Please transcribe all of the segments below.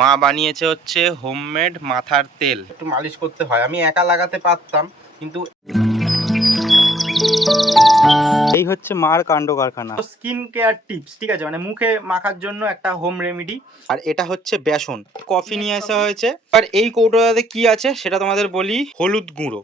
মা বানিয়েছে হচ্ছে হোমমেড মাথার তেল। একটু মালিশ করতে হয়, আমি একা লাগাতে পারতাম কিন্তু এই হচ্ছে মার কাণ্ড কারখানা। স্কিন কেয়ার টিপস, ঠিক আছে, মানে মুখে মাখার জন্য একটা হোম রেমেডি। আর এটা হচ্ছে বেসন, কফি নিয়ে আসা হয়েছে। আর এই কৌটোটাতে কি আছে সেটা তোমাদের বলি, হলুদ গুঁড়ো।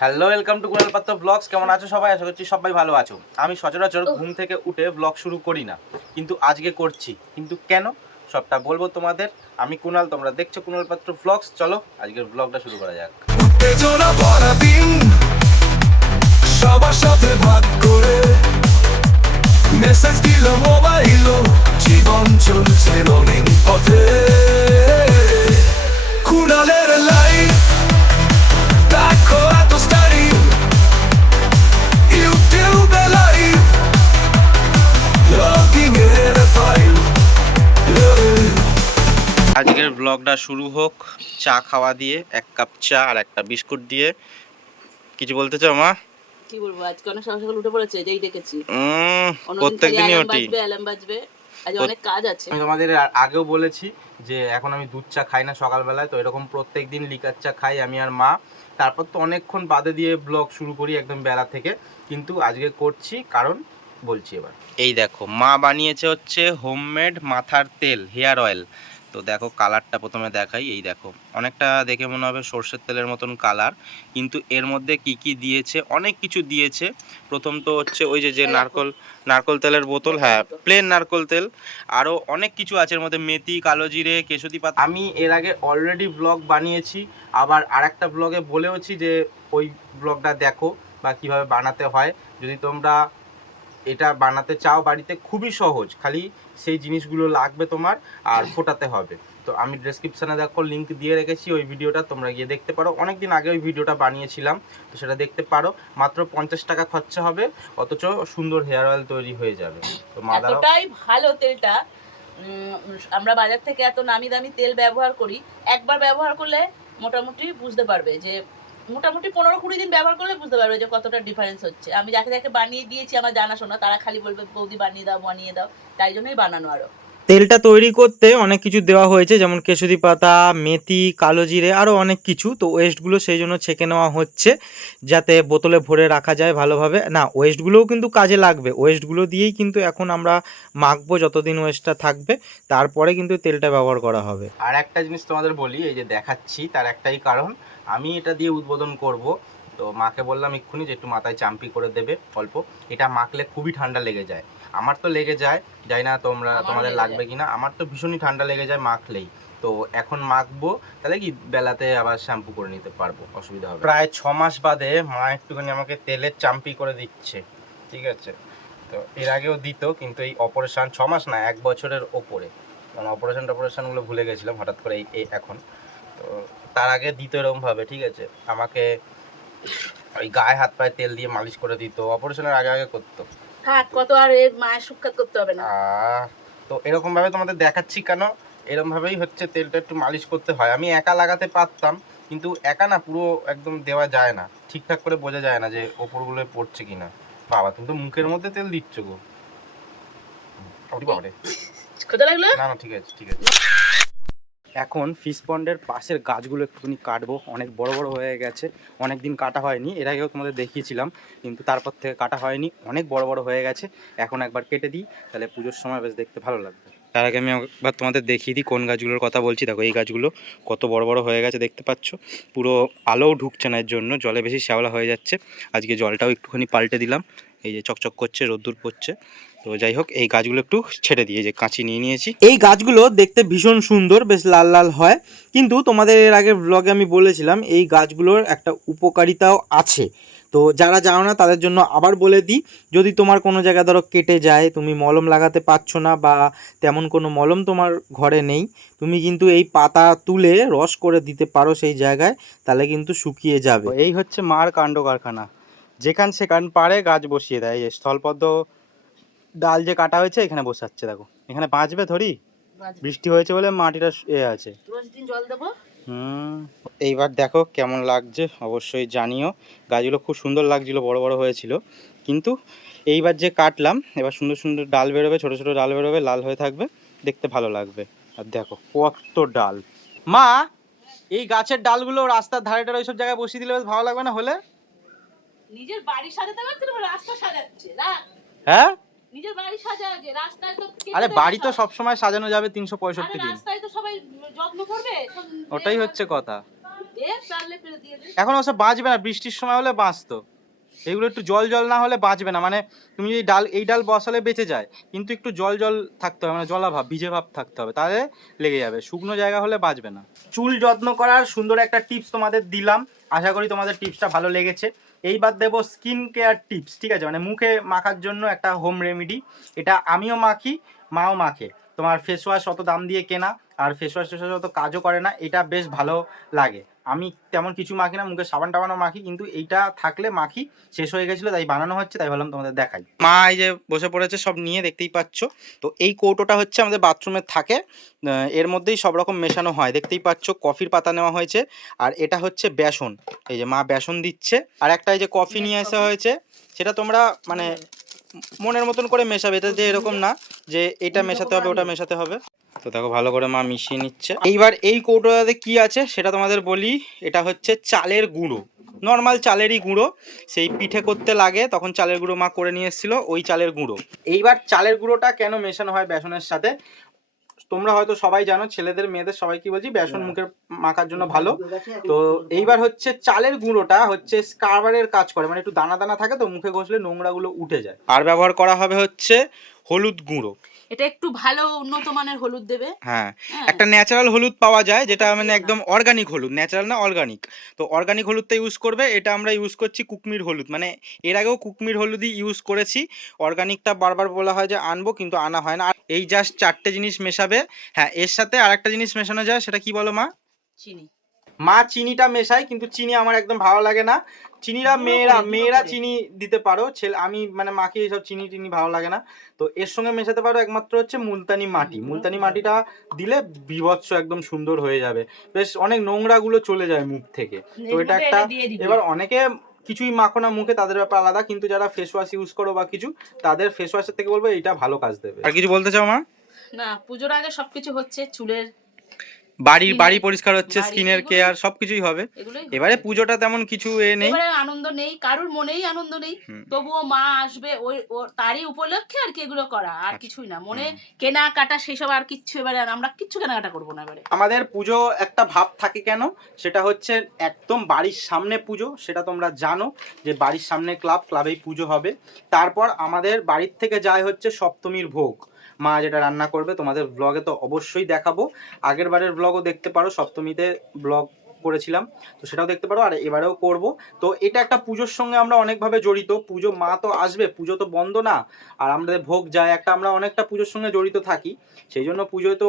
হ্যালো, ওয়েলকাম টু কুণাল পাত্র ব্লগস। কেমন আছো সবাই? আশা করছি সবাই ভালো আছো। আমি সচরাচর ঘুম থেকে উঠে ব্লগ শুরু করি না, কিন্তু আজকে করছি। কিন্তু কেন, সবটা বলবো তোমাদের। আমি কুণাল, তোমরা দেখছো কুণাল পাত্র ব্লগস। চলো আজকের ব্লগটা শুরু করা যাক। সবার সাথে ভাগ করে মেসেজ দিল মোবাইল, জীবন চলছে রঙিন পথে। কুণালের লাইফ দেখো এত স্টাইল, ইউটিউবে লাইভ, লগিং এর ফাইল। আজকের ব্লগটা শুরু হোক চা খাওয়া দিয়ে, এক কাপ চা আর একটা বিস্কুট দিয়ে। কিছু বলতে চাও মা? কি বলবো, আজকে অনেক সকাল সকাল উঠে পড়েছে, যেই ডেকেছি। প্রত্যেকদিনই উঠি, অ্যালার্ম বাজবে, আজ অনেক কাজ আছে। আমি তোমাদের আগেও বলেছি যে এখন আমি দুধ চা খাই না সকালবেলায়, তো এরকম প্রত্যেকদিন লিকার চা খাই আমি আর মা। তারপর তো অনেকক্ষণ বাদে দিয়ে ব্লগ শুরু করি একদম বেলা থেকে, কিন্তু আজকে করছি কারণ বলছি এবার। এই দেখো, মা বানিয়েছে হচ্ছে হোমমেড মাথার তেল, হেয়ার অয়েল। তো দেখো কালারটা প্রথমে দেখাই। এই দেখো, অনেকটা দেখে মনে হবে সর্ষের তেলের মতন কালার, কিন্তু এর মধ্যে কি কি দিয়েছে, অনেক কিছু দিয়েছে। প্রথম তো হচ্ছে ওই যে নারকোল তেলের বোতল, হ্যাঁ প্লেন নারকোল তেল। আরও অনেক কিছু আছে এর মধ্যে, মেথি, কালো জিরে, কেশতি পাতা। আমি এর আগে অলরেডি ব্লগ বানিয়েছি, আবার আরেকটা ব্লগে বলেওছি যে ওই ব্লগটা দেখো বা কিভাবে বানাতে হয়। যদি তোমরা এটা বানাতে চাও বাড়িতে, খুবই সহজ, খালি সেই জিনিসগুলো লাগবে তোমার আর ফোটাতে হবে। তো আমি ডেসক্রিপশানে দেখো লিঙ্ক দিয়ে রেখেছি, ওই ভিডিওটা তোমরা গিয়ে দেখতে পারো। অনেক দিন আগে ওই ভিডিওটা বানিয়েছিলাম, তো সেটা দেখতে পারো। মাত্র 50 টাকা খরচা হবে, অথচ সুন্দর হেয়ার অয়েল তৈরি হয়ে যাবে। তো এতটাই ভালো তেলটা, আমরা বাজার থেকে এত নামি দামি তেল ব্যবহার করি, একবার ব্যবহার করলে মোটামুটি বুঝতে পারবে যে, মোটামুটি 15-20 দিন ব্যবহার করলে বুঝতে পারবে যে কতটা ডিফারেন্স হচ্ছে। আমি যাকে যাকে বানিয়ে দিয়েছি আমার জানাশোনা, তারা খালি বলবে বৌদি বানিয়ে দাও বানিয়ে দাও, তাই জন্যই বানানো। আরো তেলটা তৈরি করতে অনেক কিছু দেওয়া হয়েছে, যেমন কেশরি পাতা, মেথি, কালো জিরে, আরও অনেক কিছু। তো ওয়েস্টগুলো সেই জন্য ছেঁকে নেওয়া হচ্ছে, যাতে বোতলে ভরে রাখা যায় ভালোভাবে। না, ওয়েস্টগুলোও কিন্তু কাজে লাগবে, ওয়েস্টগুলো দিয়েই কিন্তু এখন আমরা মাখবো যতদিন ওয়েস্টটা থাকবে, তারপরে কিন্তু তেলটা ব্যবহার করা হবে। আর একটা জিনিস তোমাদের বলি, এই যে দেখাচ্ছি তার একটাই কারণ, আমি এটা দিয়ে উদ্বোধন করব। তো মাকে বললাম এক্ষুনি যে একটু মাথায় চাম্পি করে দেবে অল্প। এটা মাখলে খুবই ঠান্ডা লেগে যায়, আমার তো লেগে যায়, জানি না তোমাদের লাগবে কিনা। আমার তো ভীষণই ঠান্ডা লেগে যায় মাখলেই। তো এখন মাখবো, তাহলে কি বেলাতে আবার শ্যাম্পু করে নিতে পারবো, অসুবিধা হবে। প্রায় 6 মাস বাদে মা একটুখানি আমাকে তেলের চাম্পি করে দিচ্ছে, ঠিক আছে। তো এর আগেও দিত, কিন্তু এই অপারেশন 6 মাস না, 1 বছরের ওপরে, কারণ অপারেশনগুলো ভুলে গেছিলাম হঠাৎ করে এই এখন। তো তার আগে দিত এরকমভাবে, ঠিক আছে, আমাকে ওই গায়ে হাত পায়ে তেল দিয়ে মালিশ করে দিত, অপারেশনের আগে আগে করতো। থাক, কত আর এর মায়ের সুখ্যাত করতে হবে না। তো এরকম ভাবে তোমাদের দেখাচ্ছি কেন, এরকম ভাবেই হচ্ছে তেলটা একটু মালিশ করতে হয়। আমি একা লাগাতে পারতাম, কিন্তু একা না, পুরো একদম দেওয়া যায় না, ঠিকঠাক করে বোঝা যায় না যে ওপরগুলো পড়ছে কিনা। বাবা, তুমি তো মুখের মধ্যে তেল দিচ্ছ গো। কোথা লাগলো? না না, ঠিক আছে ঠিক আছে। এখন ফিশ পন্ডের পাশের গাছগুলো একটুখানি কাটবো, অনেক বড় বড় হয়ে গেছে, অনেক দিন কাটা হয়নি। এর আগেও তোমাদের দেখিয়েছিলাম, কিন্তু তারপর থেকে কাটা হয়নি, অনেক বড় বড় হয়ে গেছে। এখন একবার কেটে দিই, তাহলে পুজোর সময় বেশ দেখতে ভালো লাগবে। তার আগে আমি একবার তোমাদের দেখিয়ে দিই কোন গাছগুলোর কথা বলছি। দেখো এই গাছগুলো কত বড় বড় হয়ে গেছে, দেখতে পাচ্ছ। পুরো আলোও ঢুকছে না এর জন্য, জলে বেশি শ্যাওলা হয়ে যাচ্ছে। আজকে জলটাও একটুখানি পাল্টে দিলাম, এই যে চকচক করছে, রোদ্দুর পড়ছে। তো যাই হোক, এই গাছগুলো একটু ছেড়ে দিয়ে, যে কাঁচি নিয়ে নিয়েছি। এই গাছগুলো দেখতে ভীষণ সুন্দর, বেশ লাল লাল হয়। কিন্তু তোমাদের এর আগের ব্লগে আমি বলেছিলাম এই গাছগুলোর একটা উপকারিতাও আছে। তো যারা জানো না তাদের জন্য আবার বলে দিই, যদি তোমার কোনো জায়গা ধরো কেটে যায়, তুমি মলম লাগাতে পারছো না বা তেমন কোনো মলম তোমার ঘরে নেই, তুমি কিন্তু এই পাতা তুলে রস করে দিতে পারো সেই জায়গায়, তাহলে কিন্তু শুকিয়ে যাবে। এই হচ্ছে মার কাণ্ড কারখানা, যেখান সেখান পারে গাছ বসিয়ে দেয়। এই স্থলপদ্ম ডাল যে কাটা হয়েছে এখানে বসাচ্ছে, দেখো এখানে বাঁচবে ধরি, বৃষ্টি হয়েছে বলে মাটিটা আছে। রোজ দিন জল দেবো। এইবার দেখো কেমন লাগছে অবশ্যই জানিও। গাছগুলো খুব সুন্দর লাগছিল, বড় বড় হয়েছিল, কিন্তু এইবার যে কাটলাম, এবার সুন্দর সুন্দর ডাল বেরোবে, ছোট ছোট ডাল বেরোবে, লাল হয়ে থাকবে, দেখতে ভালো লাগবে। আর দেখো কত ডাল। মা, এই গাছের ডালগুলো রাস্তার ধারে টারে ওইসব জায়গায় বসিয়ে দিলে বেশ ভালো লাগবে না হলে? নিজের বাড়ি সাজাতে পারছে না, রাস্তা সাজাচ্ছে না। হ্যাঁ, নিজের বাড়ি সাজা আগে, রাস্তায় তো আরে বাড়ি তো সব সময় সাজানো যাবে 365 দিন, রাস্তায় তো সবাই যত্ন করবে। ওটাই হচ্ছে কথা। চাললে ফেলে দিয়ে দে। এখন ওসব বাঁচবে না, বৃষ্টির সময় হলে বাঁচতো, এগুলো একটু জল জল না হলে বাঁচবে না। মানে তুমি যদি এই ডাল বসালে বেঁচে যায়, কিন্তু একটু জল জল থাকতে হবে, মানে জলা ভাব, ভিজে ভাব থাকতে হবে, তাহলে লেগে যাবে। শুকনো জায়গা হলে বাঁচবে না। চুল যত্ন করার সুন্দর একটা টিপস তোমাদের দিলাম, আশা করি তোমাদের টিপসটা ভালো লেগেছে। এইবার দেবো স্কিন কেয়ার টিপস, ঠিক আছে? মানে মুখে মাখার জন্য একটা হোম রেমেডি। এটা আমিও মাখি, মাও মাখে। তোমার ফেস ওয়াশ অত দাম দিয়ে কেনা, আর ফেস ওয়াশ অত কাজও করে না, এটা বেশ ভালো লাগে। আমি তেমন কিছু মাখি না, মুখে সাবান টাবানও মাখি, কিন্তু এইটা থাকলে মাখি। শেষ হয়ে গেছিলো তাই বানানো হচ্ছে, তাই ভাবলাম তোমাদের দেখাই। মা এই যে বসে পড়েছে সব নিয়ে, দেখতেই পাচ্ছ। তো এই কৌটোটা হচ্ছে আমাদের বাথরুমে থাকে, এর মধ্যেই সব রকম মেশানো হয়, দেখতেই পাচ্ছ। কফির পাতা নেওয়া হয়েছে, আর এটা হচ্ছে বেসন, এই যে মা বেসন দিচ্ছে। আর একটা এই যে কফি নিয়ে আসা হয়েছে, সেটা তোমরা মানে মনের মতন করে মেশাবে, এটা যে এরকম না যে এটা মেশাতে হবে ওটা মেশাতে হবে। তো দেখো ভালো করে মা মিশিয়ে নিচ্ছে। এইবার এই কৌটোটাতে কি আছে সেটা তোমাদের বলি। এটা হচ্ছে চালের গুঁড়ো, নর্মাল চালেরই গুঁড়ো, সেই পিঠে করতে লাগে তখন চালের গুঁড়ো মা করে নিয়ে এসেছিলো, ওই চালের গুঁড়ো। এইবার চালের গুঁড়োটা কেন মেশানো হয় বেসনের সাথে, তোমরা হয়তো সবাই জানো, ছেলেদের মেয়েদের সবাইকে বলছি, বেসন মুখের মাখার জন্য ভালো। তো এইবার হচ্ছে চালের গুঁড়োটা হচ্ছে স্ক্রাবারের কাজ করে, মানে একটু দানা দানা থাকে তো, মুখে ঘষলে নোংরাগুলো উঠে যায়। আর ব্যবহার করা হবে হচ্ছে হলুদ গুঁড়ো, এটা একটু ভালো উন্নত মানের হলুদ দেবে। হ্যাঁ, একটা ন্যাচারাল হলুদ পাওয়া যায়, যেটা মানে একদম অর্গানিক হলুদ, ন্যাচারাল না অর্গানিক। তো অর্গানিক হলুদটা ইউজ করবে। এটা আমরা ইউজ করছি কুকমির হলুদ, মানে এর আগেও কুকমির হলুদই ইউজ করেছি। অর্গানিকটা বারবার বলা হয় যে আনবো, কিন্তু আনা হয় না। এই জাস্ট 4টে জিনিস মেশাবে। হ্যাঁ, এর সাথে আরেকটা জিনিস মেশানো যায়, সেটা কি বলো মা? চিনি। মা চিনিটা মেশায়, কিন্তু চিনি আমার একদম ভালো লাগে না। চিনিরা মেয়েরা চিনি দিতে পারো, ছেলে আমি মানে মাকে এইসব চিনি টিনি ভালো লাগে না। তো এর সঙ্গে মেশাতে পারো একমাত্র হচ্ছে মুলতানি মাটি। মুলতানি মাটিটা দিলে বিভৎস একদম সুন্দর হয়ে যাবে, বেশ অনেক নোংরাগুলো চলে যায় মুখ থেকে। তো এটা একটা, এবার অনেকে কিছুই মাখো না মুখে, তাদের ব্যাপার আলাদা, কিন্তু যারা ফেস ওয়াশ ইউজ করো বা কিছু, তাদের ফেস ওয়াশের থেকে বলবো এইটা ভালো কাজ দেবে। আর কিছু বলতে চাও মা? না, পুজোর আগে সবকিছু হচ্ছে, চুলের বাড়ি পরিষ্কার হচ্ছে, স্কিনের কেয়ার সবকিছুই হবে। এবারে পুজোটা তেমন কিছু নেই, এবারে আনন্দ নেই, কারুর মনেই আনন্দ নেই, তবুও মা আসবে ওই তারই উপলক্ষে আর কি এগুলো করা, আর কিছুই না। মনে কেনাকাটা সেসব আর কিচ্ছু, এবারে আমরা কিচ্ছু কেনাকাটা করবো না। এবারে আমাদের পুজো একটা ভাব থাকে কেন, সেটা হচ্ছে একদম বাড়ির সামনে পুজো, সেটা তোমরা জানো যে বাড়ির সামনে ক্লাবেই পুজো হবে। তারপর আমাদের বাড়ির থেকে যায় হচ্ছে সপ্তমীর ভোগ, মা যেটা রান্না করবে, তোমাদের ব্লগে তো অবশ্যই দেখাবো। আগের বারের ব্লগও দেখতে পারো, সপ্তমীতে ব্লগ করেছিলাম, তো সেটাও দেখতে পারো, আর এবারেও করব। তো এটা একটা পুজোর সঙ্গে আমরা অনেকভাবে জড়িত। পুজো, মা তো আসবে, পুজো তো বন্ধ না, আর আমাদের ভোগ যায় একটা, আমরা অনেকটা পুজোর সঙ্গে জড়িত থাকি। সেই জন্য পুজোয় তো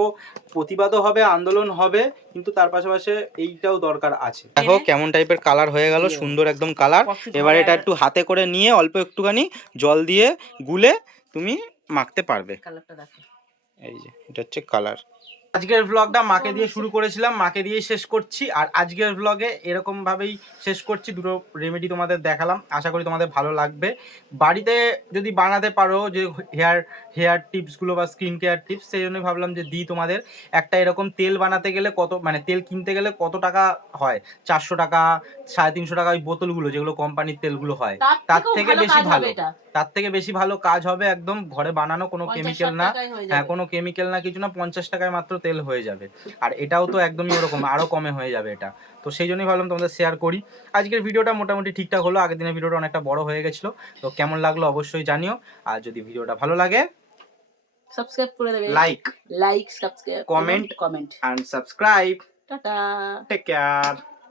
প্রতিবাদও হবে, আন্দোলন হবে, কিন্তু তার পাশাপাশি এইটাও দরকার আছে। দেখো কেমন টাইপের কালার হয়ে গেল, সুন্দর একদম কালার। এবার এটা একটু হাতে করে নিয়ে অল্প একটুখানি জল দিয়ে গুলে তুমি মাখতে পারবে। কালারটা দেখো, এই যে এটা হচ্ছে কালার। আজকের ব্লগটা মাকে দিয়ে শুরু করেছিলাম, মাকে দিয়েই শেষ করছি। আর আজকের ব্লগে এরকম ভাবেই শেষ করছি, দুটো রেমেডি তোমাদের দেখালাম, আশা করি তোমাদের ভালো লাগবে। বাড়িতে যদি বানাতে পারো যে হেয়ার টিপসগুলো বা স্কিন কেয়ার টিপস, সেই জন্যই ভাবলাম যে দিই তোমাদের। একটা এরকম তেল বানাতে গেলে কত, মানে তেল কিনতে গেলে কত টাকা হয়, 400 টাকা 350 টাকা, ওই বোতলগুলো যেগুলো কোম্পানির তেলগুলো হয়, তার থেকে বেশি ভালো, তার থেকে বেশি ভালো কাজ হবে একদম ঘরে বানানো, কোনো কেমিক্যাল না, হ্যাঁ কোনো কেমিক্যাল না, কিছু না, 50 টাকায় মাত্র তেল হয়ে যাবে। আর এটাও তো একদমই ওরকম, আরো কমে হয়ে যাবে এটা। তো সেই জন্যই ভাবলাম তোমাদের শেয়ার করি। আজকের ভিডিওটা মোটামুটি ঠিকঠাক হলো, আগের দিনের ভিডিওটা অনেকটা বড় হয়ে গেছিলো। তো কেমন লাগলো অবশ্যই জানিও, আর যদি ভিডিওটা ভালো লাগে সাবস্ক্রাইব করে দেবে, like subscribe, comment and subscribe. Tata, take care.